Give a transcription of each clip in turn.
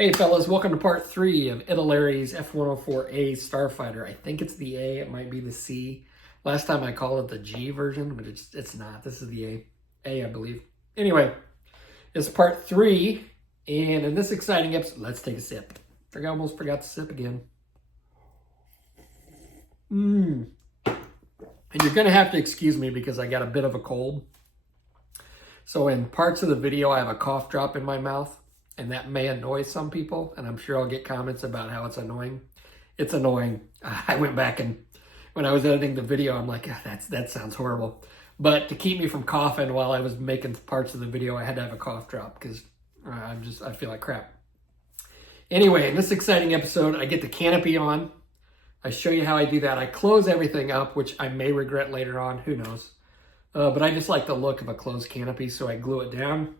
Hey fellas, welcome to part 3 of Italeri's F-104A Starfighter. I think it's the A, it might be the C. Last time I called it the G version, but it's not. This is the A, I believe. Anyway, it's part 3, and in this exciting episode, let's take a sip. I almost forgot to sip again. And you're gonna have to excuse me because I got a bit of a cold. So in parts of the video, I have a cough drop in my mouth. And that may annoy some people, and I'm sure I'll get comments about how it's annoying. It's annoying. I went back and when I was editing the video, I'm like, that sounds horrible. But to keep me from coughing while I was making parts of the video, I had to have a cough drop because I feel like crap. Anyway, in this exciting episode, I get the canopy on. I show you how I do that. I close everything up, which I may regret later on. Who knows? But I just like the look of a closed canopy, so I glue it down.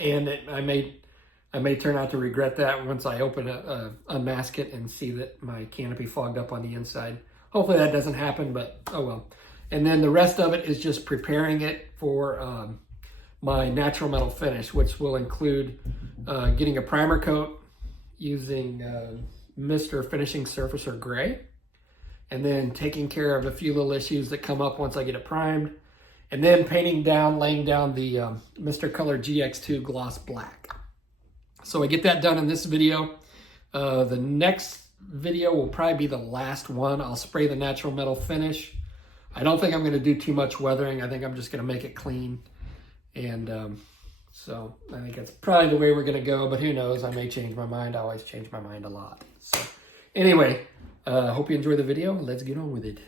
And I may turn out to regret that once I open unmask it and see that my canopy fogged up on the inside. Hopefully that doesn't happen, but oh well. And then the rest of it is just preparing it for my natural metal finish, which will include getting a primer coat using Mr. Finishing Surface or Gray, and then taking care of a few little issues that come up once I get it primed. And then laying down the Mr. Color GX2 Gloss Black. So I get that done in this video. The next video will probably be the last one. I'll spray the natural metal finish. I don't think I'm going to do too much weathering. I think I'm just going to make it clean. And so I think that's probably the way we're going to go. But who knows? I may change my mind. I always change my mind a lot. So anyway, hope you enjoy the video. Let's get on with it.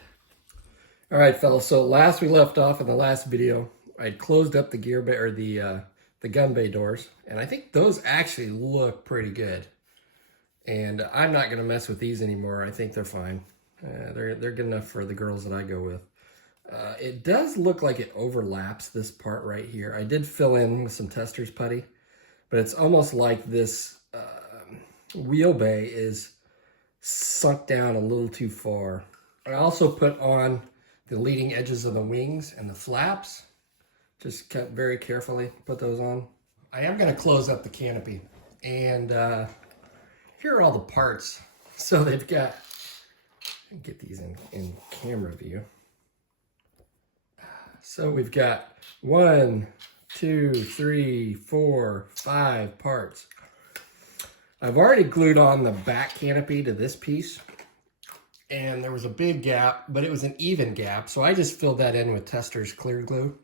All right, fellas, so last we left off in the last video, I closed up the gear bay or the gun bay doors, and I think those actually look pretty good. And I'm not going to mess with these anymore. I think they're fine. They're good enough for the girls that I go with. It does look like it overlaps this part right here. I did fill in with some tester's putty, but it's almost like this wheel bay is sunk down a little too far. I also put on the leading edges of the wings and the flaps. Just cut very carefully, put those on. I am gonna close up the canopy. And here are all the parts. So they've got, get these in camera view. So we've got 1, 2, 3, 4, 5 parts. I've already glued on the back canopy to this piece. And there was a big gap, but it was an even gap. So I just filled that in with Tester's clear glue.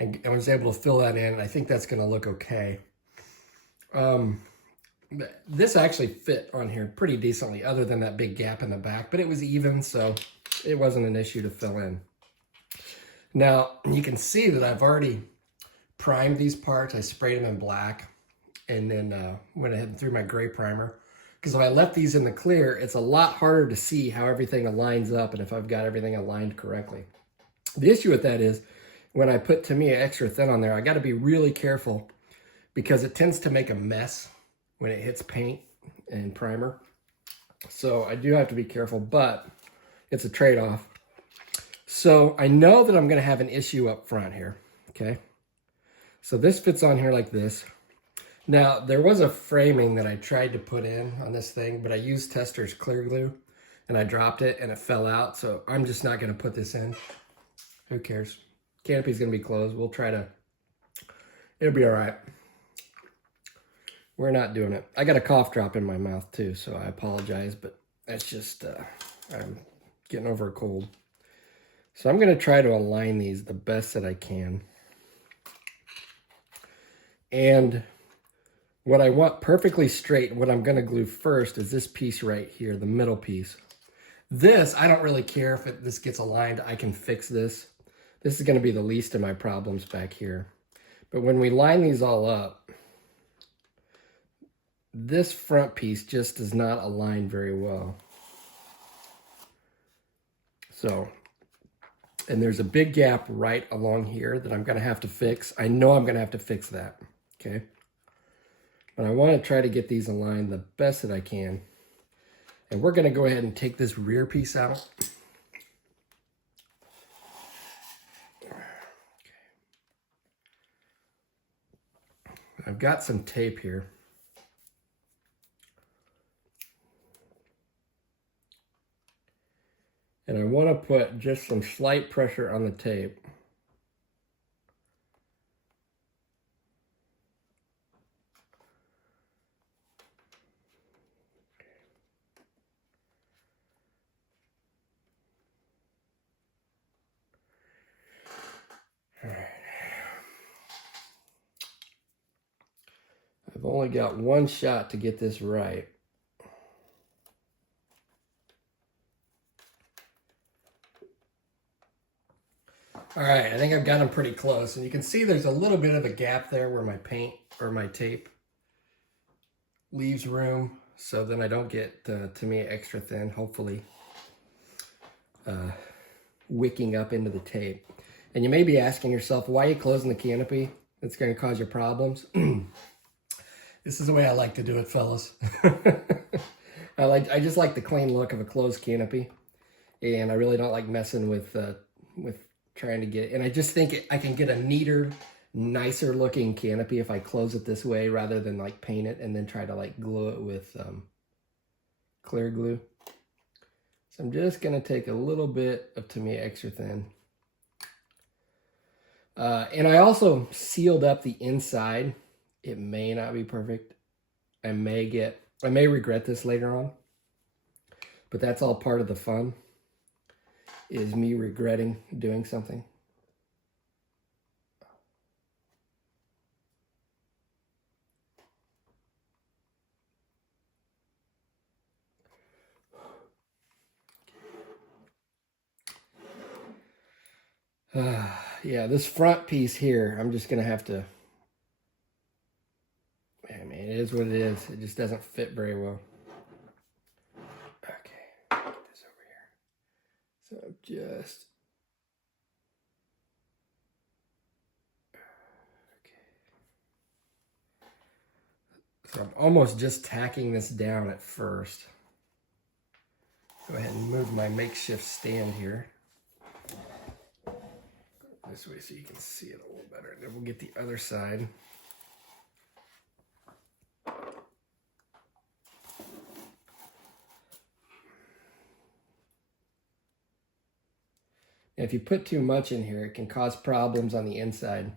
And I was able to fill that in. I think that's going to look okay. This actually fit on here pretty decently, other than that big gap in the back. But it was even, so it wasn't an issue to fill in. Now, you can see that I've already primed these parts. I sprayed them in black. And then went ahead and threw my gray primer. Because if I left these in the clear, it's a lot harder to see how everything aligns up and if I've got everything aligned correctly. The issue with that is when I put Tamiya extra thin on there, I got to be really careful because it tends to make a mess when it hits paint and primer. So I do have to be careful, but it's a trade-off. So I know that I'm going to have an issue up front here, okay? So this fits on here like this. Now, there was a framing that I tried to put in on this thing, but I used Tester's clear glue, and I dropped it, and it fell out, so I'm just not going to put this in. Who cares? Canopy's going to be closed. We'll try to... It'll be all right. We're not doing it. I got a cough drop in my mouth, too, so I apologize, but that's just... I'm getting over a cold. So I'm going to try to align these the best that I can. And... what I want perfectly straight, what I'm going to glue first is this piece right here, the middle piece. This, I don't really care if this gets aligned. I can fix this. This is going to be the least of my problems back here. But when we line these all up, this front piece just does not align very well. So, and there's a big gap right along here that I'm going to have to fix. I know I'm going to have to fix that, okay? But I want to try to get these aligned the best that I can. And we're going to go ahead and take this rear piece out. I've got some tape here. And I want to put just some slight pressure on the tape. All right. I've only got one shot to get this right. All right, I think I've got them pretty close. And you can see there's a little bit of a gap there where my paint or my tape leaves room. So then I don't get, to me, extra thin, hopefully, wicking up into the tape. And you may be asking yourself, why are you closing the canopy? It's going to cause you problems. This is the way I like to do it, fellas. I just like the clean look of a closed canopy. And I really don't like messing with trying to get, and I just think I can get a neater, nicer looking canopy if I close it this way rather than like paint it and then try to like glue it with clear glue. So I'm just gonna take a little bit of, to me, extra thin. And I also sealed up the inside. It may not be perfect. I may regret this later on, but that's all part of the fun. Is me regretting doing something. Yeah, this front piece here, I'm just gonna have to, I mean, it is what it is. It just doesn't fit very well. Okay, get this over here. So just, so I'm almost just tacking this down at first. Go ahead and move my makeshift stand here. This way so you can see it a little better. And then we'll get the other side. And if you put too much in here, it can cause problems on the inside.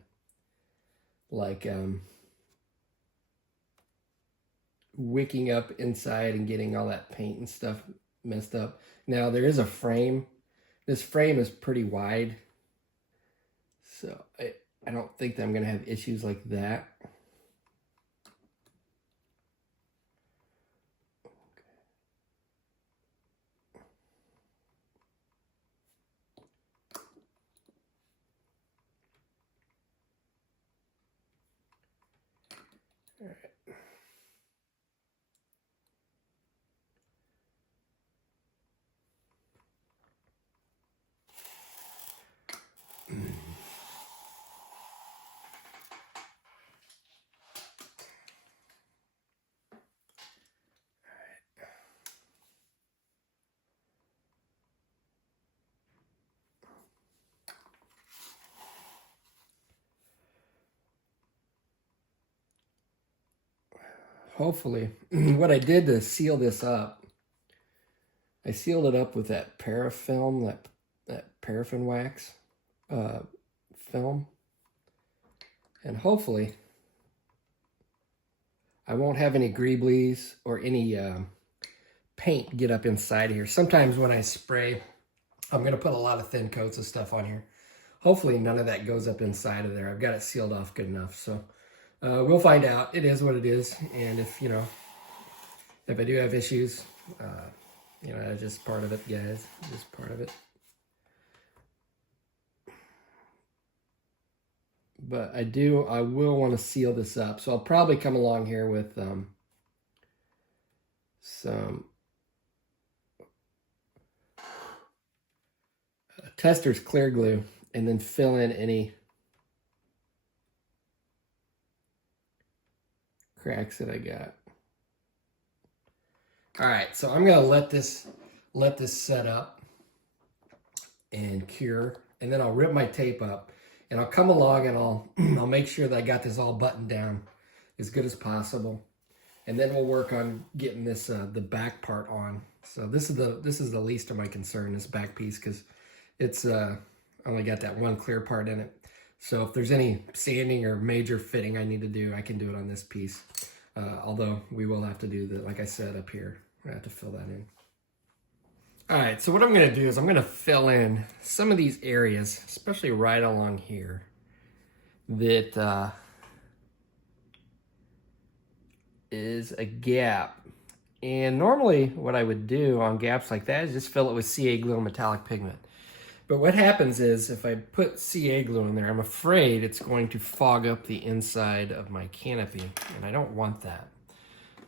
Like wicking up inside and getting all that paint and stuff messed up. Now there is a frame. This frame is pretty wide. So I don't think that I'm going to have issues like that. All right. Hopefully, what I did to seal this up, I sealed it up with that parafilm, that paraffin wax film. And hopefully, I won't have any greeblies or any paint get up inside here. Sometimes when I spray, I'm going to put a lot of thin coats of stuff on here. Hopefully, none of that goes up inside of there. I've got it sealed off good enough. So we'll find out. It is what it is. And if I do have issues, that's just part of it, guys. Just part of it. But I will want to seal this up. So I'll probably come along here with some Tester's clear glue and then fill in any cracks that I got. All right, so I'm gonna let this set up and cure, and then I'll rip my tape up, and I'll come along and I'll make sure that I got this all buttoned down as good as possible. And then we'll work on getting this the back part on. So this is the least of my concern, this back piece, because it's only got that one clear part in it. So if there's any sanding or major fitting I need to do, I can do it on this piece. Although we will have to do the, like I said up here, I have to fill that in. All right, so what I'm going to do is I'm going to fill in some of these areas, especially right along here, that is a gap. And normally what I would do on gaps like that is just fill it with CA glue and metallic pigment. But what happens is if I put CA glue in there, I'm afraid it's going to fog up the inside of my canopy, and I don't want that.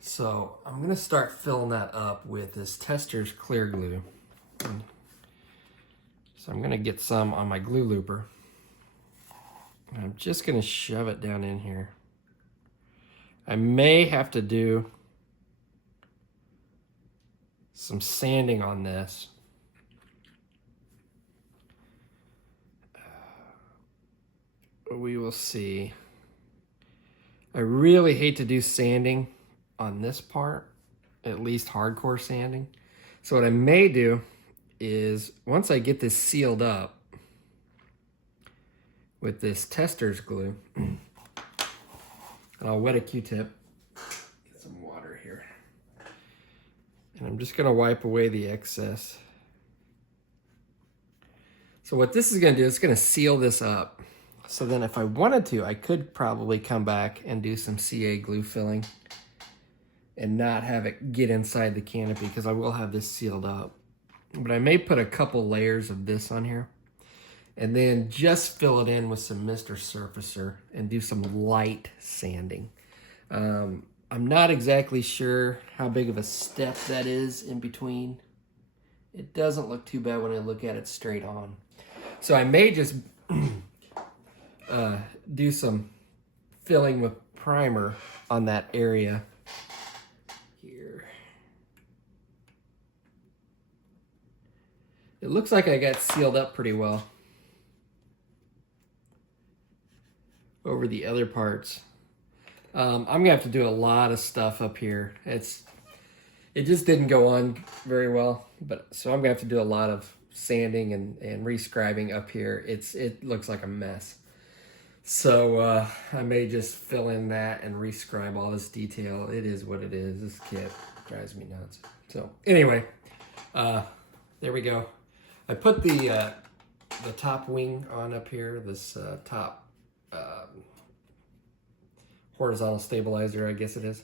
So I'm going to start filling that up with this Tester's clear glue. So I'm going to get some on my glue looper. And I'm just going to shove it down in here. I may have to do some sanding on this. We will see. I really hate to do sanding on this part, at least hardcore sanding. So what I may do is once I get this sealed up with this Tester's glue, and I'll wet a Q-tip, get some water here, and I'm just going to wipe away the excess. So what this is going to do is it's going to seal this up. So then if I wanted to, I could probably come back and do some CA glue filling and not have it get inside the canopy, because I will have this sealed up. But I may put a couple layers of this on here and then just fill it in with some Mr. Surfacer and do some light sanding. I'm not exactly sure how big of a step that is in between. It doesn't look too bad when I look at it straight on. So I may just do some filling with primer on that area here. It looks like I got sealed up pretty well over the other parts. I'm gonna have to do a lot of stuff up here. It just didn't go on very well, but so I'm gonna have to do a lot of sanding and rescribing up here. It looks like a mess. So I may just fill in that and rescribe all this detail. It is what it is. This kit drives me nuts. So anyway, there we go. I put the top wing on up here, this top horizontal stabilizer, I guess it is,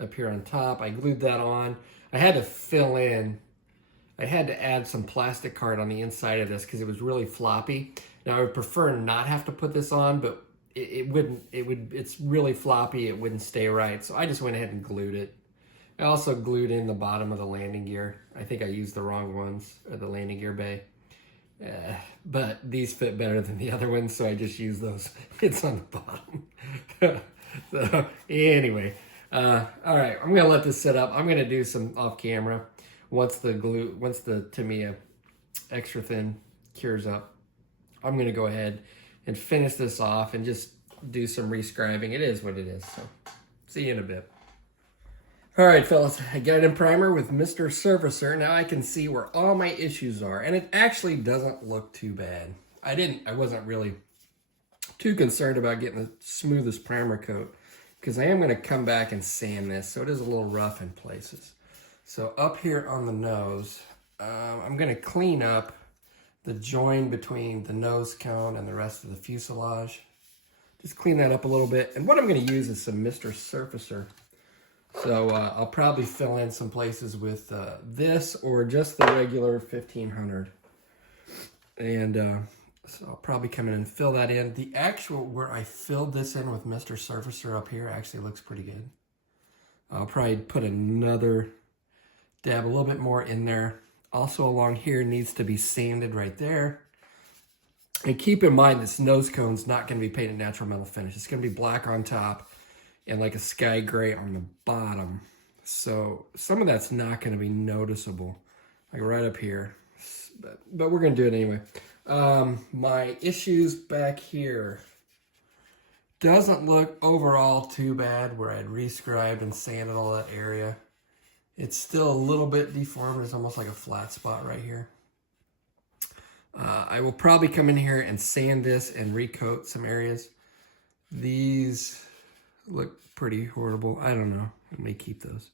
up here on top. I glued that on. I had to fill in, I had to add some plastic card on the inside of this because it was really floppy. Now I would prefer not have to put this on, but it's really floppy, it wouldn't stay right. So I just went ahead and glued it. I also glued in the bottom of the landing gear. I think I used the wrong ones, or the landing gear bay. But these fit better than the other ones, so I just used those. It's on the bottom. So anyway, all right, I'm gonna let this sit up. I'm gonna do some off camera once the Tamiya extra thin cures up. I'm gonna go ahead and finish this off and just do some rescribing. It is what it is. So see you in a bit. All right, fellas, I got it in primer with Mr. Surfacer. Now I can see where all my issues are, and it actually doesn't look too bad. I wasn't really too concerned about getting the smoothest primer coat, because I am going to come back and sand this, so it is a little rough in places. So up here on the nose, I'm going to clean up the join between the nose cone and the rest of the fuselage. Just clean that up a little bit. And what I'm going to use is some Mr. Surfacer. So I'll probably fill in some places with this or just the regular 1500. And so I'll probably come in and fill that in. The actual, where I filled this in with Mr. Surfacer up here actually looks pretty good. I'll probably put another dab, a little bit more in there. Also along here needs to be sanded right there. And keep in mind this nose cone's not going to be painted natural metal finish. It's going to be black on top and like a sky gray on the bottom. So some of that's not going to be noticeable, like right up here. But we're going to do it anyway. My issues back here. Doesn't look overall too bad where I'd rescribed and sanded all that area. It's still a little bit deformed. It's almost like a flat spot right here. I will probably come in here and sand this and recoat some areas. These look pretty horrible. I don't know. I may keep those.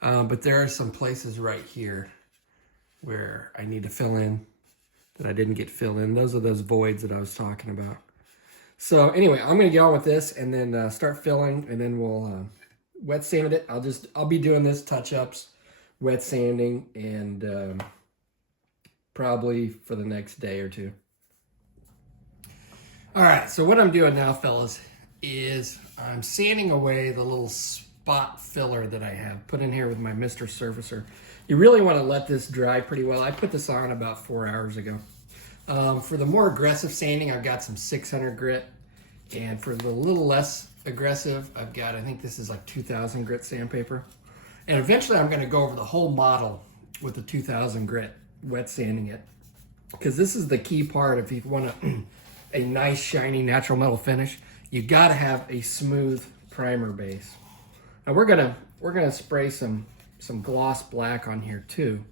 But there are some places right here where I need to fill in that I didn't get filled in. Those are those voids that I was talking about. So anyway, I'm going to get on with this and then start filling, and then we'll wet sand it. I'll be doing this touch-ups, wet sanding, and probably for the next day or two. All right, so what I'm doing now, fellas, is I'm sanding away the little spot filler that I have put in here with my Mr. Surfacer. You really want to let this dry pretty well. I put this on about 4 hours ago. For the more aggressive sanding, I've got some 600 grit. And for the little less aggressive, I've got, I think this is like 2000 grit sandpaper. And eventually I'm going to go over the whole model with the 2000 grit, wet sanding it. Because this is the key part if you want a nice, shiny, natural metal finish. You got to have a smooth primer base. Now we're gonna spray some gloss black on here too.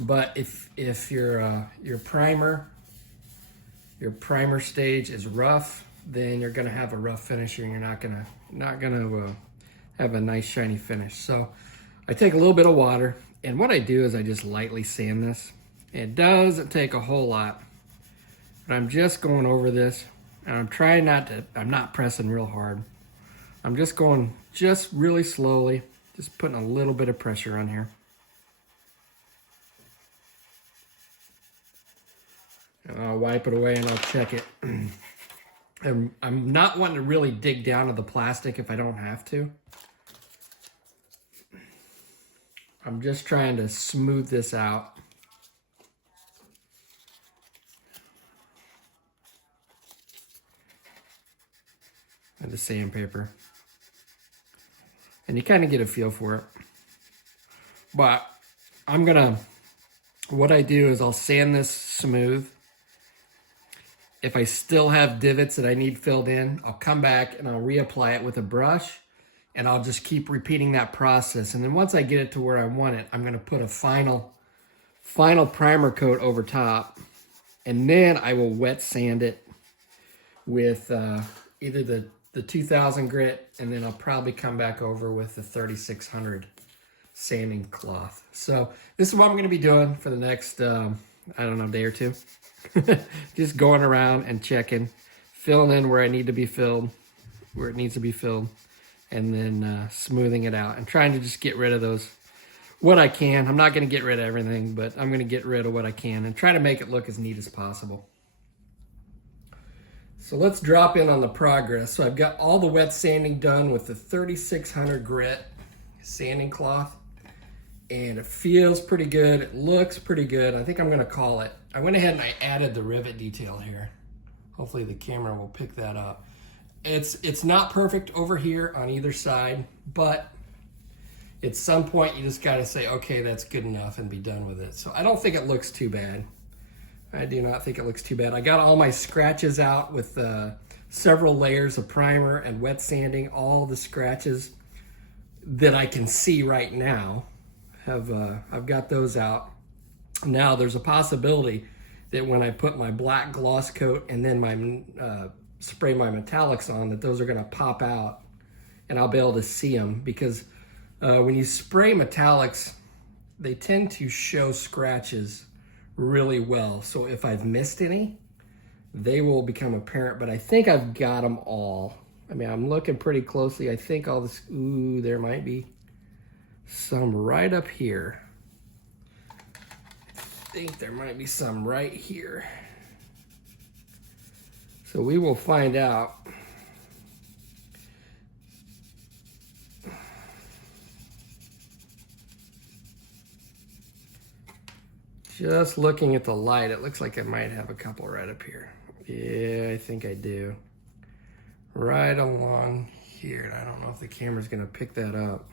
But if your primer stage is rough, then you're gonna have a rough finish and you're not gonna have a nice shiny finish. So I take a little bit of water, and what I do is I just lightly sand this. It doesn't take a whole lot, but I'm just going over this, and I'm trying I'm not pressing real hard. I'm just going just really slowly, just putting a little bit of pressure on here. And I'll wipe it away and I'll check it. I'm not wanting to really dig down to the plastic if I don't have to. I'm just trying to smooth this out. And the sandpaper. And you kind of get a feel for it. But what I do is I'll sand this smooth. If I still have divots that I need filled in, I'll come back and I'll reapply it with a brush, and I'll just keep repeating that process. And then once I get it to where I want it, I'm going to put a final primer coat over top, and then I will wet sand it with either the 2000 grit, and then I'll probably come back over with the 3600 sanding cloth. So this is what I'm going to be doing for the next, I don't know, day or two. Just going around and checking, filling in where I need to be filled, where it needs to be filled, and then smoothing it out and trying to just get rid of those, what I can. I'm not going to get rid of everything, but I'm going to get rid of what I can and try to make it look as neat as possible. So let's drop in on the progress. So I've got all the wet sanding done with the 3600 grit sanding cloth, and it feels pretty good. It looks pretty good. I think I'm gonna call it. I went ahead and I added the rivet detail here. Hopefully the camera will pick that up. It's not perfect over here on either side, but at some point you just gotta say, okay, that's good enough, and be done with it. So I don't think it looks too bad. I do not think it looks too bad. I got all my scratches out with several layers of primer and wet sanding. All the scratches that I can see right now, I've got those out. Now there's a possibility that when I put my black gloss coat and then my spray my metallics on, that those are gonna pop out and I'll be able to see them, because when you spray metallics, they tend to show scratches really well. So if I've missed any, they will become apparent, but I think I've got them all. I mean, I'm looking pretty closely. I think all this, ooh, there might be some right up here. I think there might be some right here. So we will find out. Just looking at the light, it looks like I might have a couple right up here. Yeah, I think I do. Right along here. I don't know if the camera's gonna pick that up.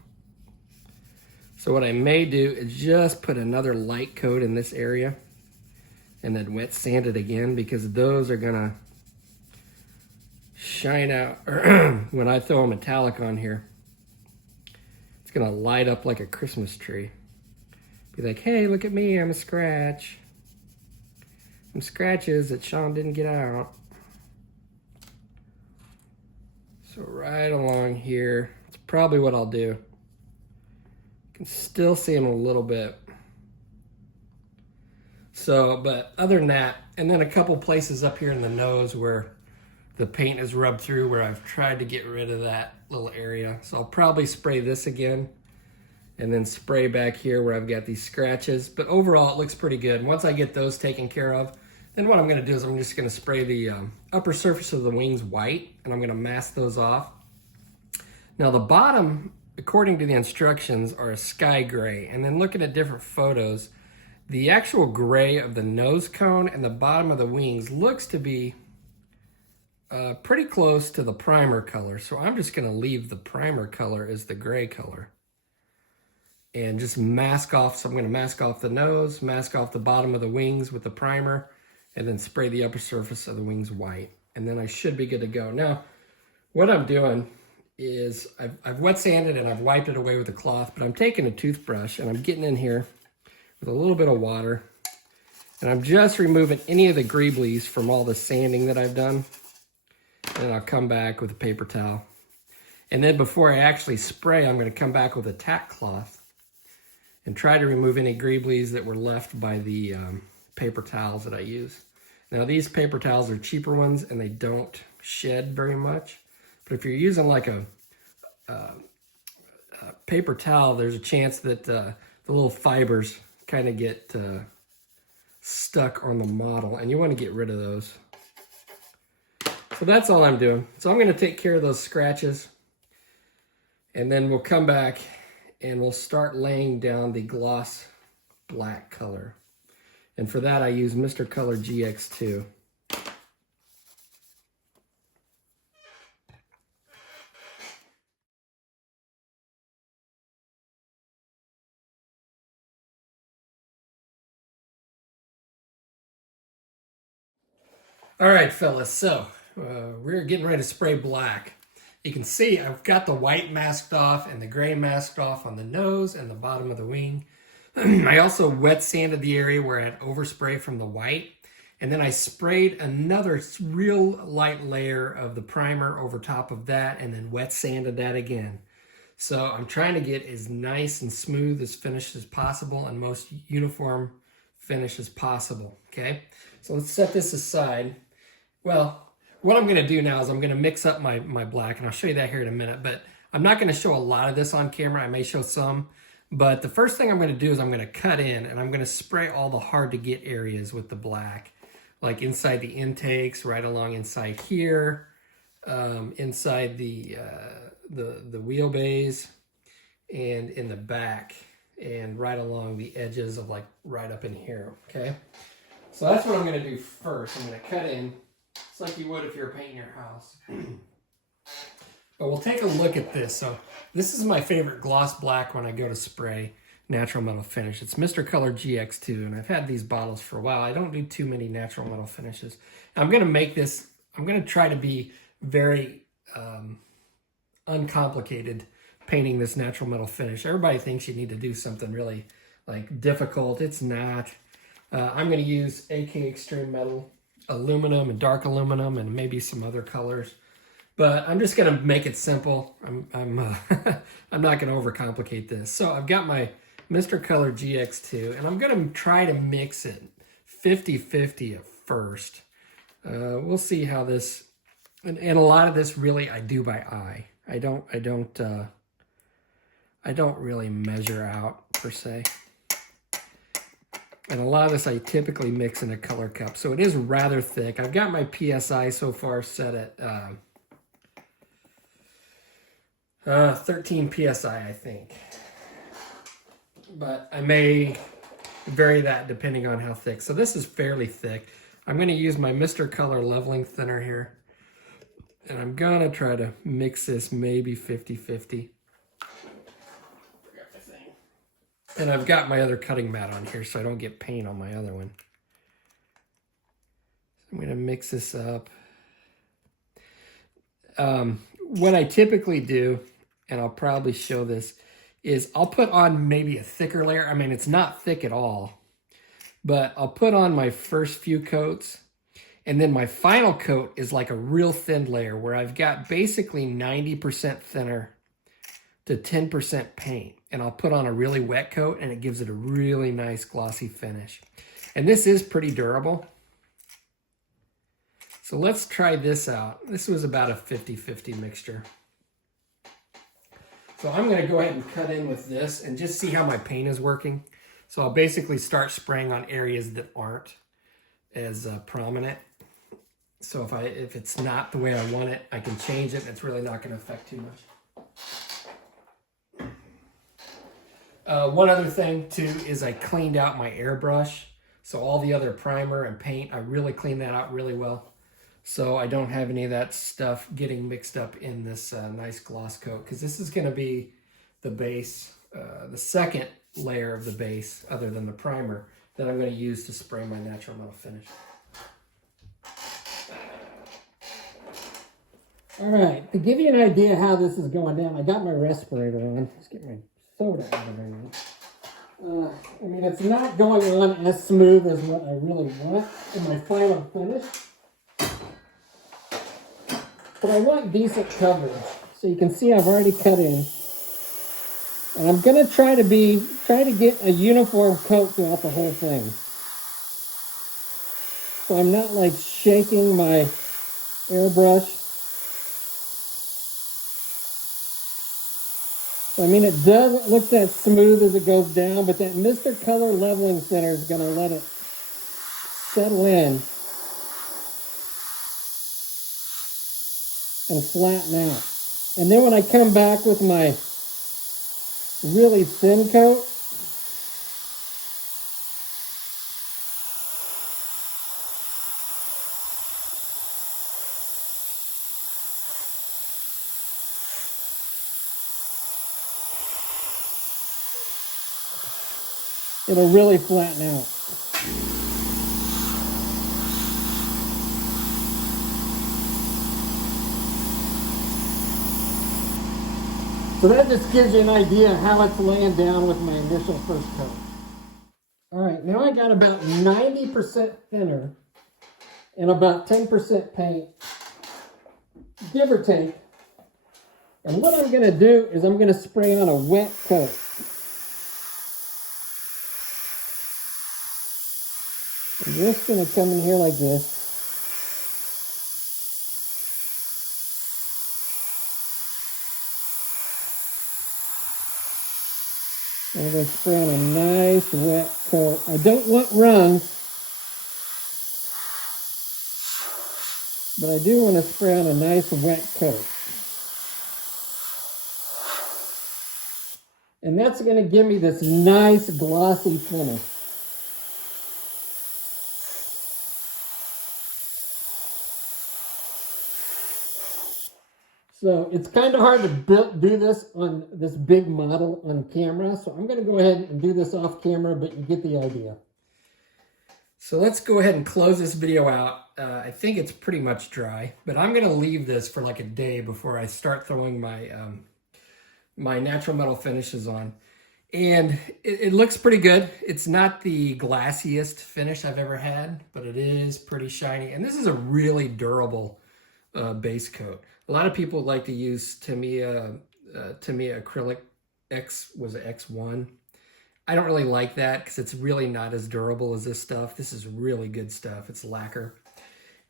So what I may do is just put another light coat in this area and then wet sand it again, because those are gonna shine out, or when I throw a metallic on here, it's gonna light up like a Christmas tree. Be like, hey, look at me, I'm a scratch. Some scratches that Sean didn't get out. So right along here, it's probably what I'll do. You can still see them a little bit. So, but other than that, and then a couple places up here in the nose where the paint is rubbed through, where I've tried to get rid of that little area. So I'll probably spray this again and then spray back here where I've got these scratches. But overall, it looks pretty good. Once I get those taken care of, then what I'm gonna do is I'm just gonna spray the upper surface of the wings white, and I'm gonna mask those off. Now the bottom, according to the instructions, are a sky gray. And then looking at different photos, the actual gray of the nose cone and the bottom of the wings looks to be pretty close to the primer color. So I'm just gonna leave the primer color as the gray color and just mask off. So I'm gonna mask off the nose, mask off the bottom of the wings with the primer, and then spray the upper surface of the wings white. And then I should be good to go. Now, what I'm doing is I've wet sanded and I've wiped it away with a cloth, but I'm taking a toothbrush and I'm getting in here with a little bit of water, and I'm just removing any of the greeblies from all the sanding that I've done. And then I'll come back with a paper towel. And then before I actually spray, I'm gonna come back with a tack cloth and try to remove any greeblies that were left by the paper towels that I use. Now these paper towels are cheaper ones and they don't shed very much. But if you're using like a paper towel, there's a chance that the little fibers kind of get stuck on the model, and you want to get rid of those. So that's all I'm doing. So I'm going to take care of those scratches, and then we'll come back and we'll start laying down the gloss black color. And for that I use Mr. Color GX2. All right, fellas, so we're getting ready to spray black. You can see I've got the white masked off and the gray masked off on the nose and the bottom of the wing. I also wet sanded the area where I had overspray from the white, and then I sprayed another real light layer of the primer over top of that, and then wet sanded that again. So I'm trying to get as nice and smooth as finish as possible and most uniform finish as possible, okay? So let's set this aside. Well, what I'm gonna do now is I'm gonna mix up my black, and I'll show you that here in a minute, but I'm not gonna show a lot of this on camera. I may show some, but the first thing I'm gonna do is I'm gonna cut in and I'm gonna spray all the hard to get areas with the black, like inside the intakes, right along inside here, inside the wheelbase, and in the back, and right along the edges of like right up in here, okay? So that's what I'm gonna do first. I'm gonna cut in. It's like you would if you're painting your house. But we'll take a look at this. So this is my favorite gloss black when I go to spray natural metal finish. It's Mr. Color GX2, and I've had these bottles for a while. I don't do too many natural metal finishes. I'm gonna make this, I'm gonna try to be very uncomplicated painting this natural metal finish. Everybody thinks you need to do something really like difficult. It's not. I'm gonna use AK Extreme Metal, aluminum and dark aluminum, and maybe some other colors, but I'm just gonna make it simple. I'm not gonna overcomplicate this. So I've got my Mr. Color GX2, and I'm gonna try to mix it 50-50 at first. We'll see how this, and a lot of this really I do by eye. I don't really measure out per se. And a lot of this I typically mix in a color cup. So it is rather thick. I've got my PSI so far set at 13 PSI, I think. But I may vary that depending on how thick. So this is fairly thick. I'm going to use my Mr. Color leveling thinner here. And I'm going to try to mix this maybe 50-50. And I've got my other cutting mat on here so I don't get paint on my other one. So I'm going to mix this up. What I typically do, and I'll probably show this, is I'll put on maybe a thicker layer. I mean, it's not thick at all, but I'll put on my first few coats, and then my final coat is like a real thin layer where I've got basically 90% thinner to 10% paint. And I'll put on a really wet coat, and it gives it a really nice glossy finish. And this is pretty durable. So let's try this out. This was about a 50-50 mixture. So I'm going to go ahead and cut in with this and just see how my paint is working. So I'll basically start spraying on areas that aren't as prominent. So if it's not the way I want it, I can change it, and it's really not going to affect too much. One other thing too is I cleaned out my airbrush. So all the other primer and paint, I really cleaned that out really well. So I don't have any of that stuff getting mixed up in this nice gloss coat, because this is going to be the base, the second layer of the base other than the primer that I'm going to use to spray my natural metal finish. All right, to give you an idea how this is going down, I got my respirator on. Let's get my soda out of there. I mean, it's not going on as smooth as what I really want in my final finish. But I want decent coverage. So you can see I've already cut in. And I'm going to try to get a uniform coat throughout the whole thing. So I'm not like shaking my airbrush. I mean, it doesn't look that smooth as it goes down, but that Mr. Color Leveling Thinner is going to let it settle in and flatten out. And then when I come back with my really thin coat, it'll really flatten out. So that just gives you an idea of how it's laying down with my initial first coat. All right, now I got about 90% thinner and about 10% paint, give or take. And what I'm going to do is I'm going to spray on a wet coat. I'm just going to come in here like this. I'm going to spray on a nice wet coat. I don't want runs, but I do want to spray on a nice wet coat. And that's going to give me this nice glossy finish. So it's kind of hard to do this on this big model on camera. So I'm going to go ahead and do this off camera, but you get the idea. So let's go ahead and close this video out. I think it's pretty much dry, but I'm going to leave this for like a day before I start throwing my my natural metal finishes on. And it looks pretty good. It's not the glassiest finish I've ever had, but it is pretty shiny. And this is a really durable base coat. A lot of people like to use Tamiya acrylic X1. I don't really like that because it's really not as durable as this stuff. This is really good stuff. It's lacquer.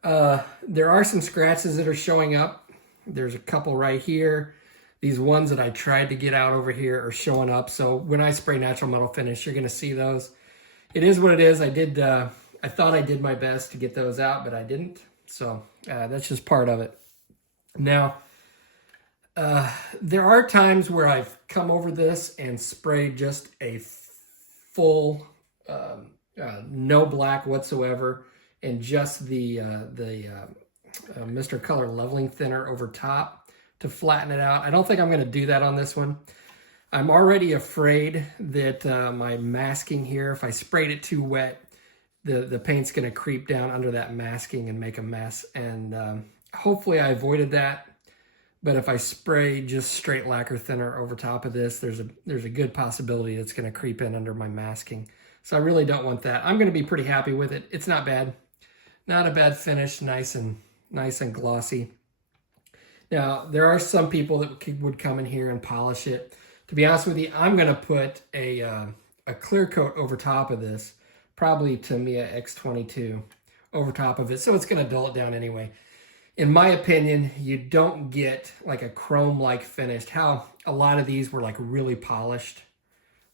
There are some scratches that are showing up. There's a couple right here. These ones that I tried to get out over here are showing up. So when I spray natural metal finish, you're going to see those. It is what it is. I thought I did my best to get those out, but I didn't. So that's just part of it. Now, there are times where I've come over this and sprayed just a full, no black whatsoever, and just the Mr. Color Leveling Thinner over top to flatten it out. I don't think I'm going to do that on this one. I'm already afraid that my masking here, if I sprayed it too wet, the paint's going to creep down under that masking and make a mess. And hopefully I avoided that. But if I spray just straight lacquer thinner over top of this, there's a good possibility it's going to creep in under my masking. So I really don't want that. I'm going to be pretty happy with it. It's not bad. Not a bad finish, nice and glossy. Now, there are some people that would come in here and polish it. To be honest with you, I'm going to put a clear coat over top of this, probably Tamiya X22 over top of it, so it's going to dull it down anyway. In my opinion, you don't get like a chrome-like finish. How a lot of these were like really polished,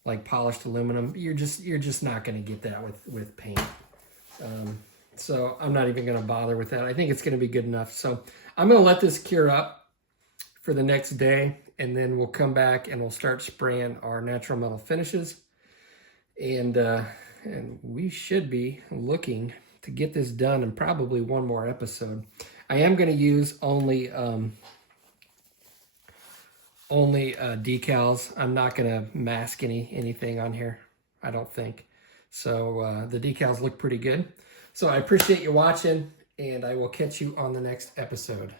like polished aluminum. You're just not going to get that with paint. So I'm not even going to bother with that. I think it's going to be good enough. So I'm going to let this cure up for the next day, and then we'll come back and we'll start spraying our natural metal finishes. And we should be looking to get this done in probably one more episode. I am going to use only decals. I'm not going to mask anything on here, I don't think. So the decals look pretty good. So I appreciate you watching, and I will catch you on the next episode.